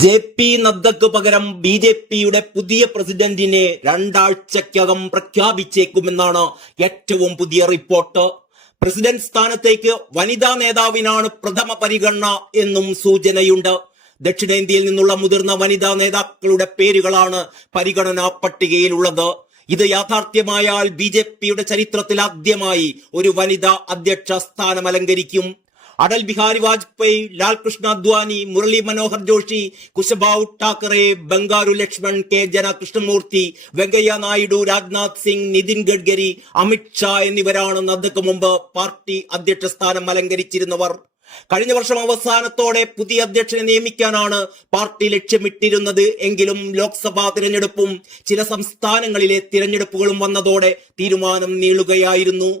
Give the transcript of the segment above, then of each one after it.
J P നദ്ദക്ക് പകരം B J പിയുടെ പുതിയ പ്രസിഡന്റിനെ രണ്ടാഴ്ചക്കകം പ്രഖ്യാപിച്ചേക്കുമെന്നാണ് ഏറ്റവും പുതിയ റിപ്പോർട്ട്. പ്രസിഡന്റ് സ്ഥാനത്തേക്ക് വനിതാ നേതാവിനാണ് പ്രഥമ പരിഗണന എന്നും സൂചനയുണ്ട്. ദക്ഷിണേന്ത്യയിൽ നിന്നുള്ള മുതിർന്ന വനിതാ നേതാക്കളുടെ പേരുകളാണ് പരിഗണനാ പട്ടികയിലുള്ളത്. ഇത് യാഥാർത്ഥ്യമായാൽ ബി ചരിത്രത്തിൽ ആദ്യമായി ഒരു വനിതാ അധ്യക്ഷ സ്ഥാനം അലങ്കരിക്കും അടൽ ബിഹാരി വാജ്പേയി ലാൽകൃഷ്ണ അദ്വാനി മുരളി മനോഹർ ജോഷി കുശബാവ് ഠാക്കറെ ബംഗാരു ലക്ഷ്മൺ കെ ജന കൃഷ്ണമൂർത്തി വെങ്കയ്യ നായിഡു രാജ്നാഥ് സിംഗ് നിതിൻ ഗഡ്കരി അമിത് ഷാ എന്നിവരാണ് നദ്ദക്ക് മുമ്പ് പാർട്ടി അധ്യക്ഷ സ്ഥാനം അലങ്കരിച്ചിരുന്നവർ. കഴിഞ്ഞ വർഷം അവസാനത്തോടെ പുതിയ അധ്യക്ഷനെ നിയമിക്കാനാണ് പാർട്ടി ലക്ഷ്യമിട്ടിരുന്നത്. എങ്കിലും ലോക്സഭാ തിരഞ്ഞെടുപ്പും ചില സംസ്ഥാനങ്ങളിലെ തിരഞ്ഞെടുപ്പുകളും വന്നതോടെ തീരുമാനം നീളുകയായിരുന്നു.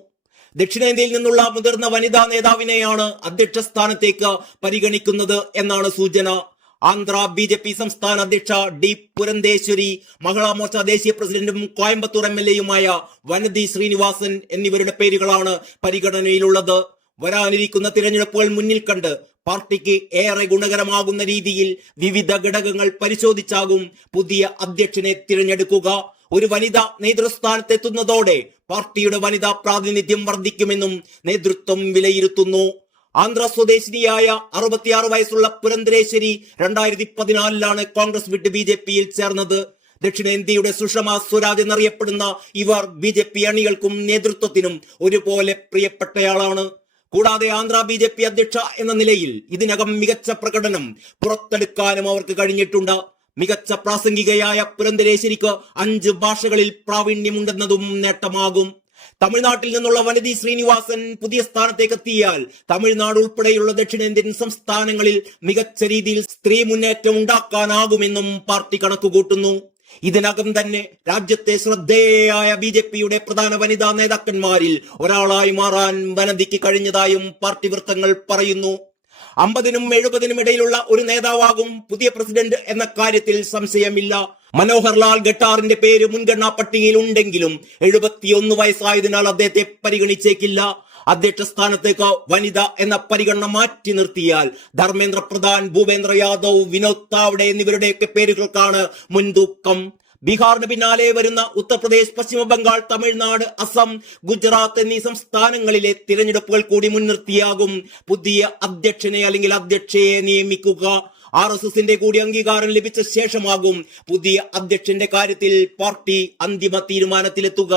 ദക്ഷിണേന്ത്യയിൽ നിന്നുള്ള മുതിർന്ന വനിതാ നേതാവിനെയാണ് അധ്യക്ഷ സ്ഥാനത്തേക്ക് പരിഗണിക്കുന്നത് എന്നാണ് സൂചന. ആന്ധ്ര ബി ജെ പി സംസ്ഥാന അധ്യക്ഷ ഡി പുരന്തേശ്വരി മഹിളാ മോർച്ച ദേശീയ പ്രസിഡന്റും കോയമ്പത്തൂർ എം എൽ എയുമായ വനതി ശ്രീനിവാസൻ എന്നിവരുടെ പേരുകളാണ് പരിഗണനയിലുള്ളത്. വരാനിരിക്കുന്ന തിരഞ്ഞെടുപ്പുകൾ മുന്നിൽ കണ്ട് പാർട്ടിക്ക് ഏറെ ഗുണകരമാകുന്ന രീതിയിൽ വിവിധ ഘടകങ്ങൾ പരിശോധിച്ചാകും പുതിയ അധ്യക്ഷനെ തിരഞ്ഞെടുക്കുക. ഒരു വനിത നേതൃസ്ഥാനത്തെത്തുന്നതോടെ പാർട്ടിയുടെ വനിതാ പ്രാതിനിധ്യം വർദ്ധിക്കുമെന്നും നേതൃത്വം വിലയിരുത്തുന്നു. ആന്ധ്ര സ്വദേശിനിയായ അറുപത്തിയാറ് വയസ്സുള്ള പുരന്തരേശ്വരി രണ്ടായിരത്തി പതിനാലിലാണ് കോൺഗ്രസ് വിട്ട് ബി ജെ പിയിൽ ചേർന്നത്. ദക്ഷിണേന്ത്യയുടെ സുഷമ സ്വരാജ് എന്നറിയപ്പെടുന്ന ഇവർ ബി ജെ പി അണികൾക്കും നേതൃത്വത്തിനും ഒരുപോലെ പ്രിയപ്പെട്ടയാളാണ്. കൂടാതെ ആന്ധ്ര ബി ജെ പി അധ്യക്ഷ എന്ന നിലയിൽ ഇതിനകം മികച്ച പ്രകടനം പുറത്തെടുക്കാനും അവർക്ക് കഴിഞ്ഞിട്ടുണ്ട്. മികച്ച പ്രാസംഗികയായ പുരന്തരേശ്വരിക്ക് അഞ്ച് ഭാഷകളിൽ പ്രാവീണ്യമുണ്ടെന്നതും നേട്ടമാകും. തമിഴ്നാട്ടിൽ നിന്നുള്ള വനിതി ശ്രീനിവാസൻ പുതിയ സ്ഥാനത്തേക്ക് എത്തിയാൽ തമിഴ്നാട് ഉൾപ്പെടെയുള്ള ദക്ഷിണേന്ത്യൻ സംസ്ഥാനങ്ങളിൽ മികച്ച രീതിയിൽ സ്ത്രീ മുന്നേറ്റം ഉണ്ടാക്കാനാകുമെന്നും പാർട്ടി കണക്കുകൂട്ടുന്നു. ഇതിനകം തന്നെ രാജ്യത്തെ ശ്രദ്ധേയയായ ബി ജെ പിയുടെ പ്രധാന വനിതാ നേതാക്കന്മാരിൽ ഒരാളായി മാറാൻ വനതിക്ക് കഴിഞ്ഞതായും പാർട്ടി വൃത്തങ്ങൾ പറയുന്നു. അമ്പതിനും എഴുപതിനും ഇടയിലുള്ള ഒരു നേതാവാകും പുതിയ പ്രസിഡന്റ് എന്ന കാര്യത്തിൽ സംശയമില്ല. മനോഹർലാൽ ലാൽ ഖട്ടാറിന്റെ പേര് മുൻഗണനാ പട്ടികയിൽ ഉണ്ടെങ്കിലും എഴുപത്തിയൊന്ന് വയസ്സായതിനാൽ അദ്ദേഹത്തെ പരിഗണിച്ചേക്കില്ല. അധ്യക്ഷ സ്ഥാനത്തേക്ക് വനിത എന്ന പരിഗണന മാറ്റി നിർത്തിയാൽ ധർമ്മേന്ദ്ര പ്രധാൻ ഭൂപേന്ദ്ര യാദവ് വിനോദ് താവ്ഡെ എന്നിവരുടെയൊക്കെ പേരുകൾക്കാണ് മുൻതൂക്കം. ബീഹാറിന് പിന്നാലെ വരുന്ന ഉത്തർപ്രദേശ് പശ്ചിമ ബംഗാൾ തമിഴ്നാട് അസം ഗുജറാത്ത് എന്നീ സംസ്ഥാനങ്ങളിലെ തിരഞ്ഞെടുപ്പുകൾ കൂടി മുൻനിർത്തിയാകും. പുതിയ അധ്യക്ഷനെ അല്ലെങ്കിൽ അധ്യക്ഷയെ നിയമിക്കുക ആർ എസ് എസിന്റെ കൂടി അംഗീകാരം ലഭിച്ച ശേഷമാകും പുതിയ അധ്യക്ഷന്റെ കാര്യത്തിൽ പാർട്ടി അന്തിമ തീരുമാനത്തിലെത്തുക.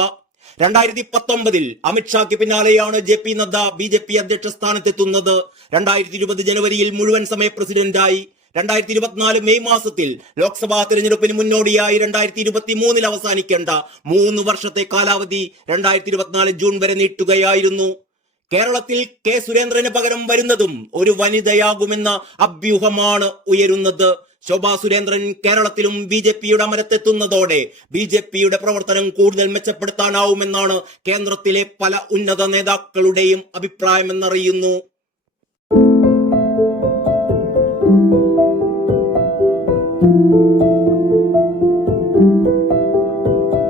രണ്ടായിരത്തി പത്തൊമ്പതിൽ അമിത്ഷാക്ക് പിന്നാലെയാണ് J P Nadda B J P അധ്യക്ഷ സ്ഥാനത്തെത്തുന്നത്. രണ്ടായിരത്തി ഇരുപത് ജനുവരിയിൽ മുഴുവൻ സമയ പ്രസിഡന്റായി. രണ്ടായിരത്തി ഇരുപത്തിനാല് മെയ് മാസത്തിൽ ലോക്സഭാ തിരഞ്ഞെടുപ്പിന് മുന്നോടിയായി രണ്ടായിരത്തി ഇരുപത്തി മൂന്നിൽ അവസാനിക്കേണ്ട മൂന്ന് വർഷത്തെ കാലാവധി രണ്ടായിരത്തി ഇരുപത്തിനാല് ജൂൺ വരെ നീട്ടുകയായിരുന്നു. കേരളത്തിൽ കെ സുരേന്ദ്രന് പകരം വരുന്നതും ഒരു വനിതയാകുമെന്ന അഭ്യൂഹമാണ് ഉയരുന്നത്. ശോഭാ സുരേന്ദ്രൻ കേരളത്തിലും ബി ജെ പിയുടെ അമരത്തെത്തുന്നതോടെ ബി ജെ പിയുടെ പ്രവർത്തനം കൂടുതൽ മെച്ചപ്പെടുത്താനാവുമെന്നാണ് കേന്ദ്രത്തിലെ പല ഉന്നത നേതാക്കളുടെയും അഭിപ്രായമെന്നറിയുന്നു.